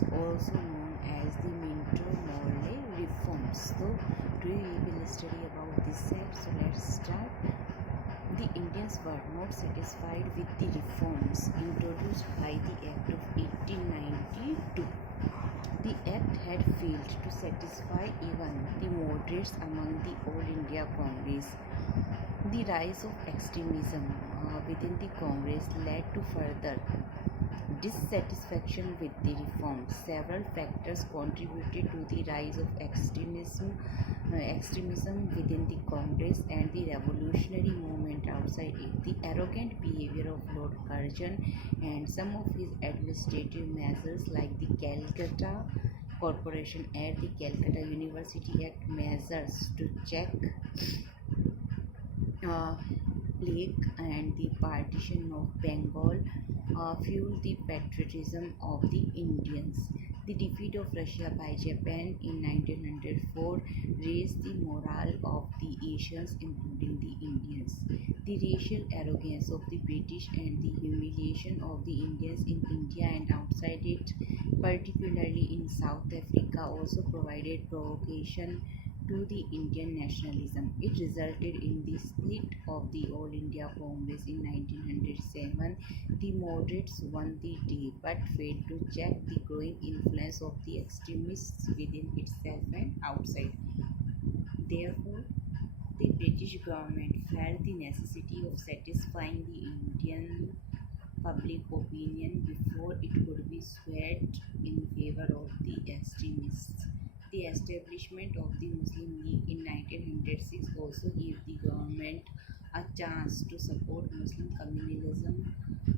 is also known as the Minto-Morley reforms. So today we will study about this act. So let's start. The Indians were not satisfied with the reforms introduced by the Act of 1892. The act had failed to satisfy even the moderates among the All India Congress. The rise of extremism within the Congress led to further dissatisfaction with the reforms. Several factors contributed to the rise of extremism within the Congress and the revolutionary movement outside it. The arrogant behavior of Lord Curzon and some of his administrative measures like the Calcutta Corporation Act, the Calcutta University Act, measures to check plague and the partition of Bengal fueled the patriotism of the Indians. The defeat of Russia by Japan in 1904 raised the morale of the Asians, including the Indians. The racial arrogance of the British and the humiliation of the Indians in India and outside it, particularly in South Africa, also provided provocation to the Indian nationalism. It resulted in the split of the All India Congress in 1907. The moderates won the day but failed to check the growing influence of the extremists within itself and outside. Therefore, the British government felt the necessity of satisfying the Indian public opinion before it could be swayed in favor of the extremists. The establishment of the Muslim League in 1906 also gave the government a chance to support Muslim communalism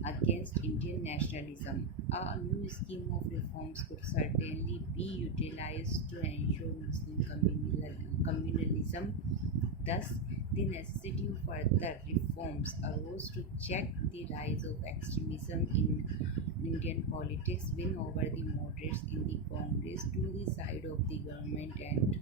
against Indian nationalism. A new scheme of reforms could certainly be utilized to ensure Muslim communalism. Thus, the necessity of further reforms arose to check the rise of extremism in Indian politics, win over the moderates in the Congress to the side of the government, and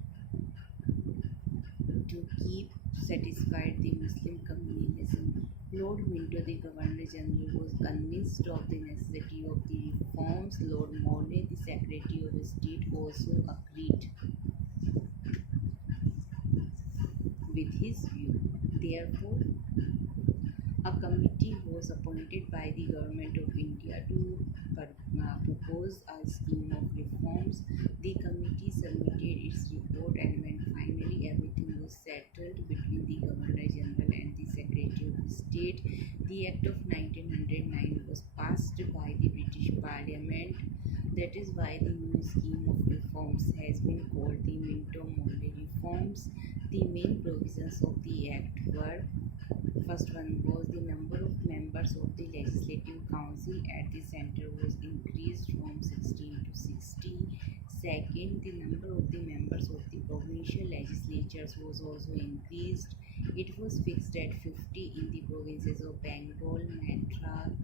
to keep satisfied the Muslim communalism. Lord Minto, the Governor General, was convinced of the necessity of the reforms. Lord Morley, the Secretary of State, also agreed with his view. Therefore, a committee was appointed by the Government of India to propose a scheme of reforms. The committee submitted its report, and when finally everything was settled between the Governor General and the Secretary of State, the Act of 1909 was passed by the British Parliament. That is why the new scheme of reforms has been called the Minto-Morley reforms. The main provisions of the Act were: first one was the number of members of the Legislative Council at the centre was increased from 16 to 60. Second, the number of the members of the provincial legislatures was also increased. It was fixed at 50 in the provinces of Bengal, Madras,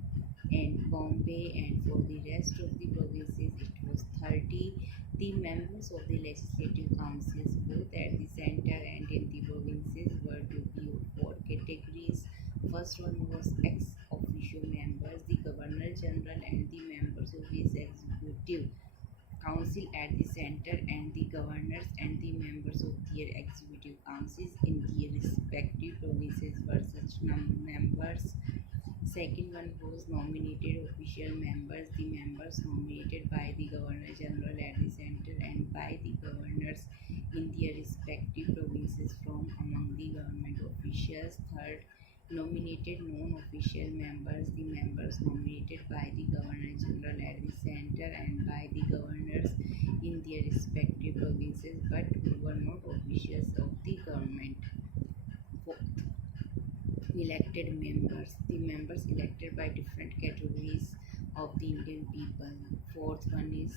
and Bombay, and for the rest of the provinces it was 30. The members of the legislative councils, both at the centre and in the provinces, were to be of four categories. First one was ex officio members, the Governor General and the members of his executive council at the centre, and the governors and the members of their executive councils in their respective provinces were such members. Second one was nominated official members, the members nominated by the Governor General at the centre and by the governors in their respective provinces from among the government officials. Third, nominated non-official members, the members nominated by the Governor General at the centre and by the governors in their respective provinces but who were not officials of the government. Fourth, elected members, the members elected by different categories of the Indian people. Fourth one is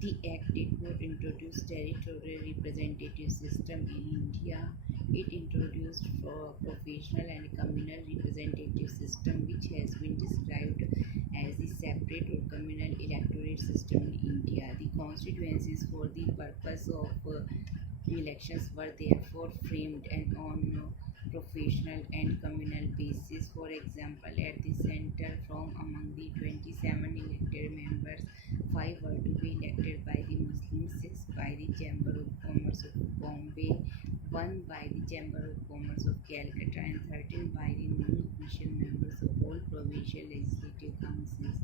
the act did not introduce territorial representative system in India. It introduced for professional and communal representative system, which has been described as the separate or communal electorate system in India. The constituencies for the purpose of elections were therefore framed and on professional and communal basis. For example, at the center, from among the 27 elected members, 5 were to be elected by the Muslims, 6 by the Chamber of Commerce of Bombay, 1 by the Chamber of Commerce of Calcutta, and 13 by the non-official members of all provincial legislative councils.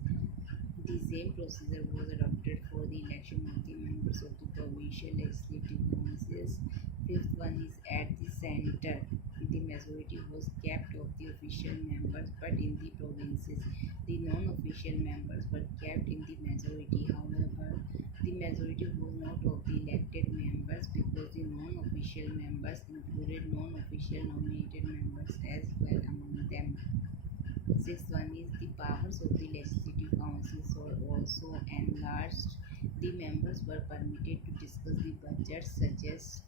The same procedure was adopted for the election of the members of the provincial legislative councils. Fifth one is at the center. The majority was kept of the official members, but in the provinces, the non-official members were kept in the majority. However, the majority was not of the elected members because the non-official members included non-official nominated members as well among them. Sixth one is the powers of the legislative councils were also enlarged. The members were permitted to discuss the budget, suggest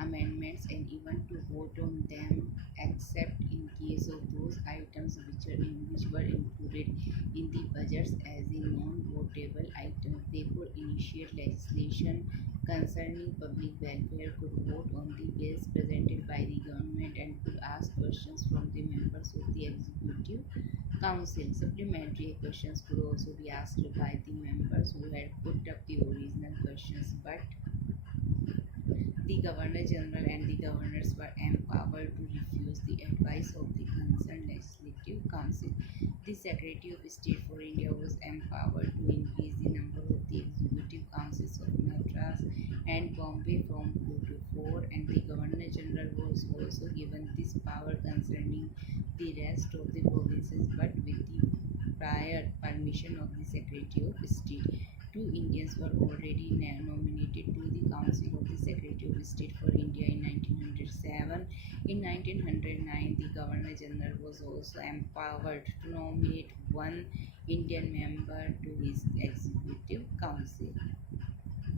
amendments, and even to vote on them, except in case of those items which were included in the budgets as a non-votable items. They could initiate legislation concerning public welfare, could vote on the bills presented by the government, and could ask questions from the members of the executive council. Supplementary questions could also be asked by the members who had put up the original questions, but the Governor General and the governors were empowered to refuse the advice of the concerned legislative council. The Secretary of State for India was empowered to increase the number of the executive councils of Madras and Bombay from 2 to 4, and the Governor General was also given this power concerning the rest of the provinces, but with the prior permission of the Secretary of State. Two Indians were already nominated to the Council of the Secretary of State for India in 1907. In 1909, the Governor General was also empowered to nominate one Indian member to his Executive Council.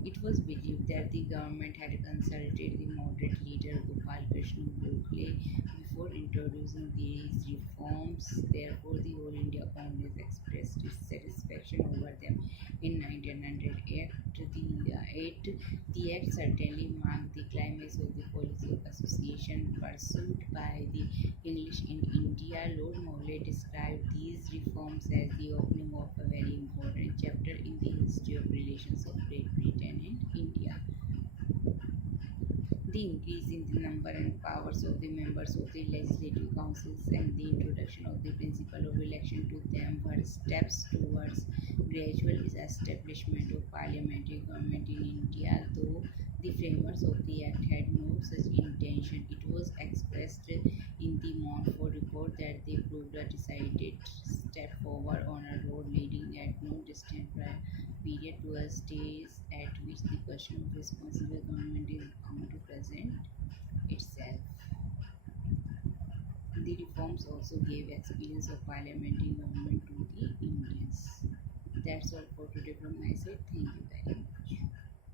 It was believed that the government had consulted the moderate leader Gopal Krishna Gokhale before introducing these reforms. Therefore, the All India Congress expressed its satisfaction over them. In 1908, the act certainly marked the climax of the policy of association pursued by the English in India. Lord Morley described these reforms as the opening of a very important chapter in the history of relations of Great Britain and India. The increase in the number and powers of the members of the legislative councils and the introduction of the principle of election to them were steps towards gradual establishment of parliamentary government in India. Though the framers of the act had no such intention, it was expressed in the Montfort report that they proved a decided step forward on a road leading at no distant period to a stage at which the question of responsible government is bound to present itself. The reforms also gave experience of parliamentary government to the Indians. That's all for today from my side. Thank you very much.